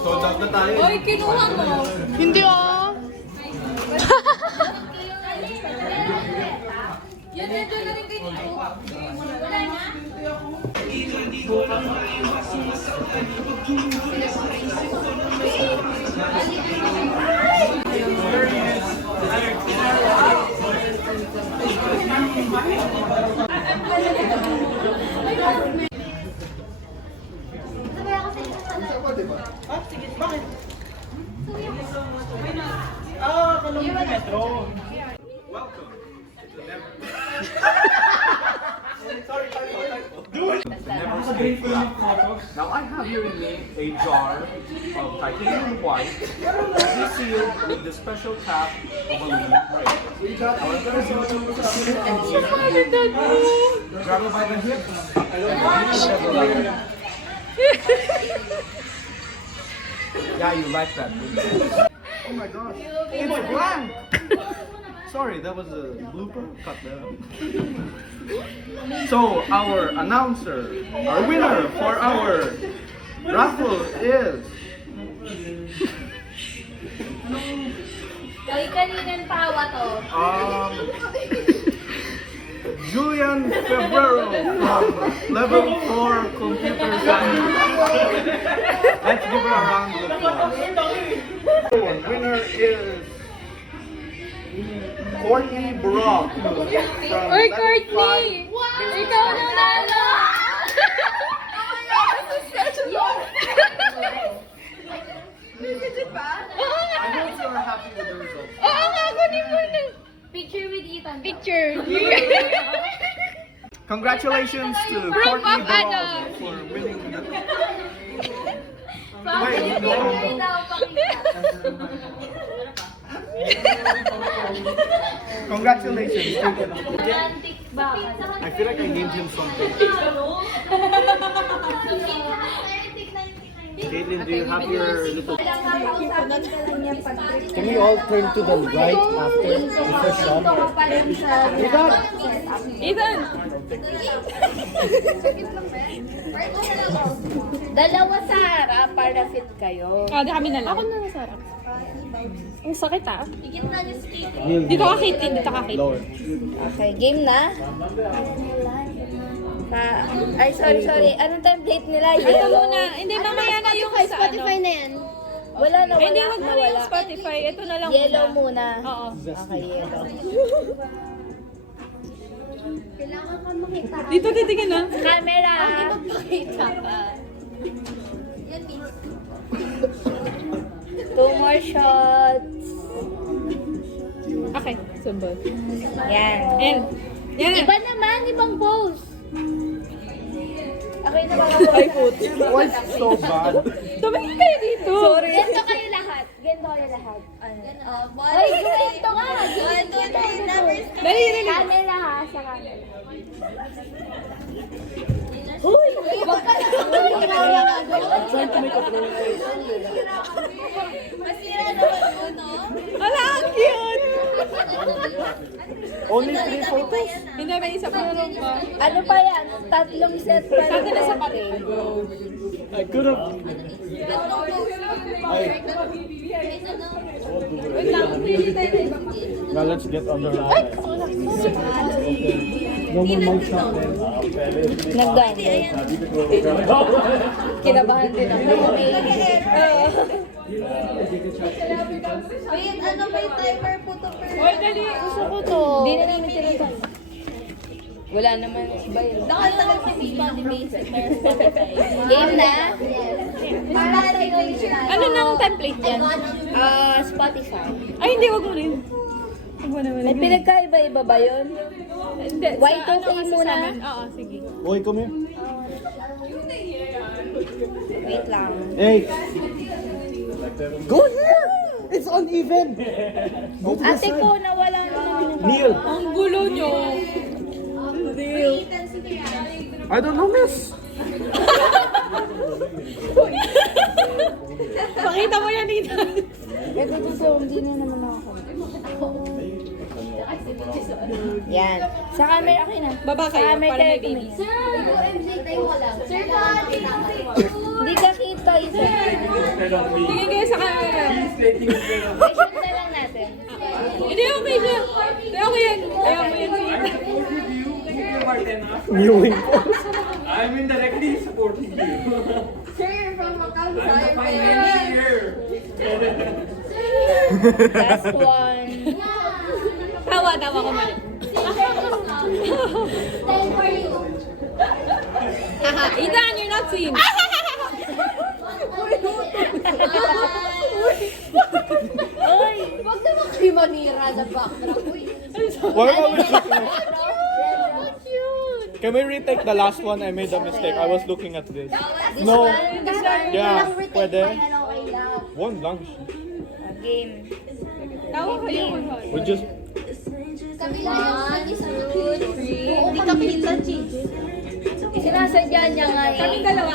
Sold na tayo. Oy, kinuha mo. Hindi ah. Yan, na rin kayo. Wala na. Now I have here in me a jar of titanium white, this sealed with the special cap of aluminum ring. Now I'm gonna do to seal it and grab it by the hips. Yeah, you like that. Oh my gosh, it's blank. Sorry, that was a blooper. Cut that out. So our announcer, our winner for our raffle is Oy, kaninang tawa to. Julian Febrero from Level 4 Computer Science. Let's give her a round of applause. And winner is Courtney Brock from Oy, Level Courtney! 5. Ikaw na nalo! I hope you are happy with the results. Oo nga, kunin mo na. Picture with Ethan. Picture. Congratulations to Proof Courtney of Brock ano? for winning the... Pakita, Congratulations. romantic ba? I feel like I named him something. Caitlin, do you have your little... Can we all turn to the right after the first shot? Ethan! Dalawa sa harap para fit kayo. Ah, di kami na lang. Ako na nasarap. Ang sakit ah. Higit na niyo skate. Dito ka Kate, dito ka Kate. Lower. Okay, game na. Ay, sorry. Anong template nila? Ito muna. Hindi, mamaya na yung sa Spotify ano. na yan. Wala na, wala. Hindi, wag mo na yung wala. Spotify. Ito na lang Yellow muna. Oo. Okay, yellow. Kailangan ka makita. Dito titingin na. Camera. Hindi magpakita ka. Yan, Two more shots. Okay, sumbol. Yan. And, yan. Iba naman, ibang pose. Okay na ba? Ay, put. What's so bad? Tumingin kayo dito. Sorry. Ganto kayo lahat. Ay, ganto nga. Dali, dali. Camera ha, sa camera. Uy! Wag ka na. I'm trying to make a throw. Masira naman mo, no? Wala, ang cute. Only 3 photos? Hindi, may isa pa na pa. Ano pa yan? Tatlong set pa. Sa atin na sapat. I could have. Wait lang, pili tayo na ibang Now let's get on the ride. Okay. No more mug shot then. Nagdami. Kinabahan din ako. Wait, ano may timer po to per? Hoy, dali. Gusto ko to. Hindi na namin tinatay. Wala naman si Bayo. Nakatagal si Spotify. Game na? Ano nang template yan? Spotify. Ay, hindi, wag mo rin. Wag mo naman. May pinagkaiba-iba ba yun? Hindi, White sa ano okay kasi muna? sa amin? Oo, sige. Boy, come here. Wait lang. Hey! Go here! It's uneven! Go to the Ate side. ko, nawala naman. Neil! Ang gulo nyo. I don't know, miss! Pakita mo yan dito. Ito dito, hindi na naman ako. Yan. Sa camera akin na. Baba kayo, Sa camera para may kayo baby. tumingin. Hindi ka kita isa. Sige kayo sa camera. Question na lang natin. Hindi, okay siya. Hindi, okay yan. Ayaw mo yan. Mewing. I'm indirectly supporting you. Last one. Tawa ko man. Haha, Ethan, you're not seen. Uy! Huwag naman kayo manira sa background. Uy! Why am I looking at? Can we retake the last one? I made a mistake. I was looking at this. No. Yeah, pwede. One lang. Game. Tawa kayo. We just... Hindi ka kita, Chis. Sinasadya niya nga eh. Kami dalawa.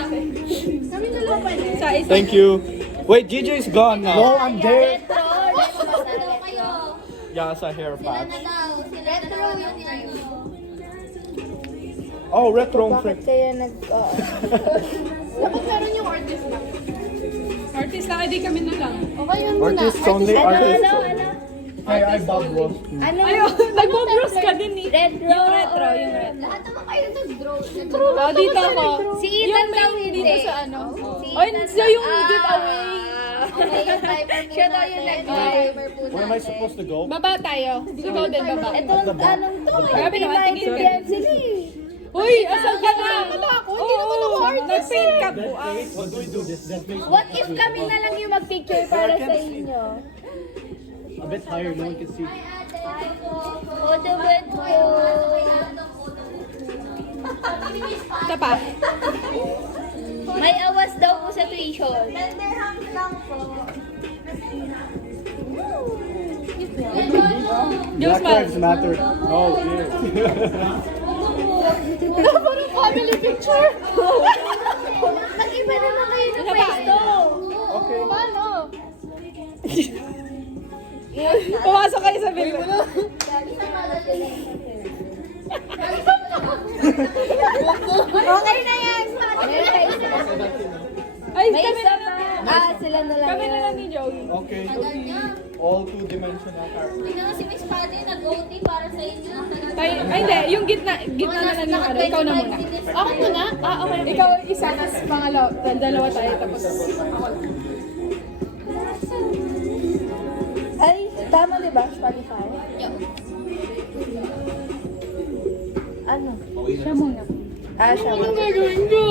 Kami dalawa pa rin. Sa isa. Thank you. Wait, Gigi is gone now. No, I'm there. Retro. Yeah, sa hair patch. Retro yung Oh, retro Bakit kaya nag... Dapat meron yung artist na. Artist na, hindi kami na lang. Okay yun muna. Artists only, Ano, artists. ano? Hi, I'm Bob Ross. Ano? Ayaw, nag-bros ka din eh. Retro. Yung retro, yung retro. Lahat naman kayo nag-draw. Oh, dito ako. Si Ethan daw Yung hindi. dito sa ano. Si Ay, Ethan siya daw. yung giveaway. Okay, yung timer po Siya daw yung nag-timer po Where am I supposed to go? Baba tayo. Ikaw din, baba. Itong anong to? Grabe naman, tingin ka. Maintindihan sila eh. Uy, asal ka na? Hindi naman ako artist. Nag-paint ka buang. What do we do this? Just make What if kami na lang yung mag-picture para sa inyo? a bit higher, no one can see. Photo booth po. Isa pa. May awas daw po sa tuition. Diyos Black man. Lives Matter. Oh, yeah. Parang family picture. Nag-iba naman kayo ng Isa pa. pwesto. Okay. Paano? Pumasok kayo sa film. Okay na yan. Ay, May kami isa na pa. lang. Sila na lang Kami na yan. lang ni Joey. Okay. All two-dimensional characters. Tingnan si Miss Patty, nag-OT para sa inyo. Ay, hindi. Yung gitna na lang yung ano. Ikaw na muna. Ako muna? Ah, okay. Ikaw isa, tapos pangalawa. Dalawa tayo, tapos ako. Ay, tama diba? Spotify? Ano? Siya muna. Siya. Gagawin ko.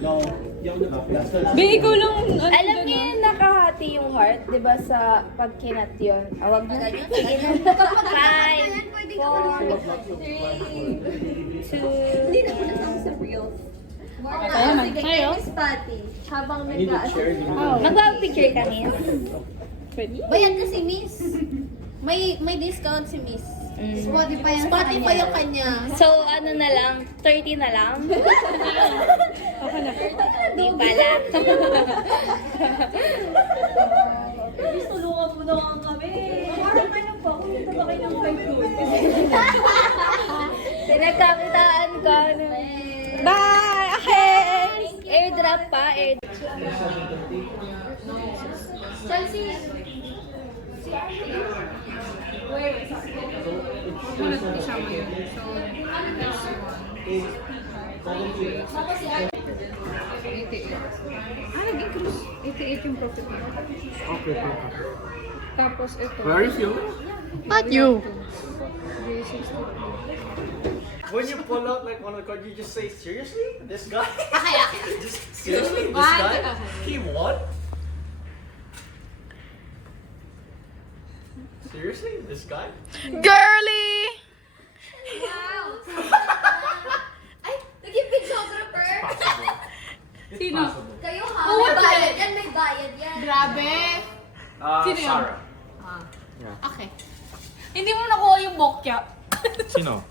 No. That's the Be, ikaw lang. Ano, Alam niyo yung nakahati yung heart, di ba sa pagkinat yun? Awag mo. Sige na. 5, 4, 3, Hindi na pala ako sa real. Kaya man. Tayo? Miss Patty, habang I need to share you. Magpapicture ka niya? Pwede. Bayad na si Miss. May discount si Miss. Spotify yung kanya. So, ano na lang? 30 na lang? Ako na. Di pala. Tulungan mo naman kami. Parang ano po, kumita ba kayo ng 5 doon? Pinagkakitaan ka. No? Bye! Okay! Airdrop pa. Airdrop. Chelsea. Naging cruise. 88 yung profit mo. Okay. Tapos ito. Where are you feeling? Not you. When you pull out like one of the cards, you just say, seriously? This guy? Okay. Just seriously? This guy? He won? Seriously? This guy? Girly! Wow. Ay, naging videographer. Sino? Kayo ha? May bayad yan, may bayad yan. Grabe. Sino yun? Sarah. Okay. Hindi mo nakuha yung mokya. Sino?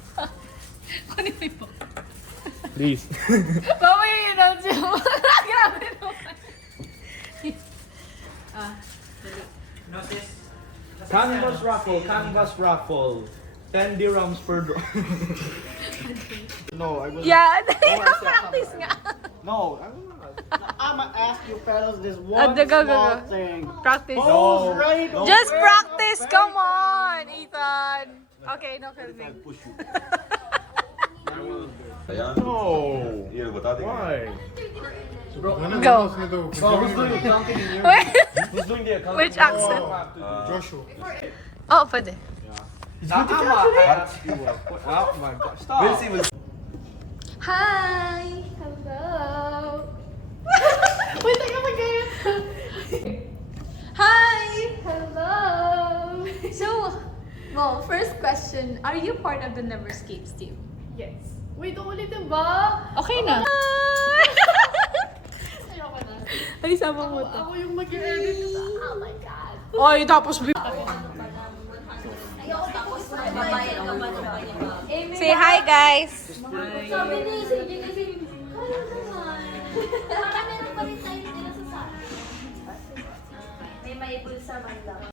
Kunin mo yung mokya. Please. Mamaya yun ang siya. Grabe naman. Canvas raffle, canvas raffle. 10 dirhams per draw. No, I will. Yeah, practice nga. No, I'ma ask you fellas this Go, one go, go, small go. thing. Practice. Who's ready to Just practice, come on, Ethan. Okay, no filming. No. Why? Go. Who's doing the accounting in here? Wait, Who's doing the accounting? which accent? Joshua. Oh, pwede. Oh my God! Stop. We'll see. Hi! Hello! Wait, teka mag-gaya. Hi! Hello! So, well, first question, are you part of the Never Escapes team? Yes. Wait, ulitin ba? Okay na. Ayoko na. Ay, sama mo to. Ako yung mag-edit. Oh my God. Ay, tapos Babayad ka ba siya? say hi, guys! Sabi ni sige kasi, kaya naman. Baka meron pa rin tayo nila sa sana. May maibul sa man lang.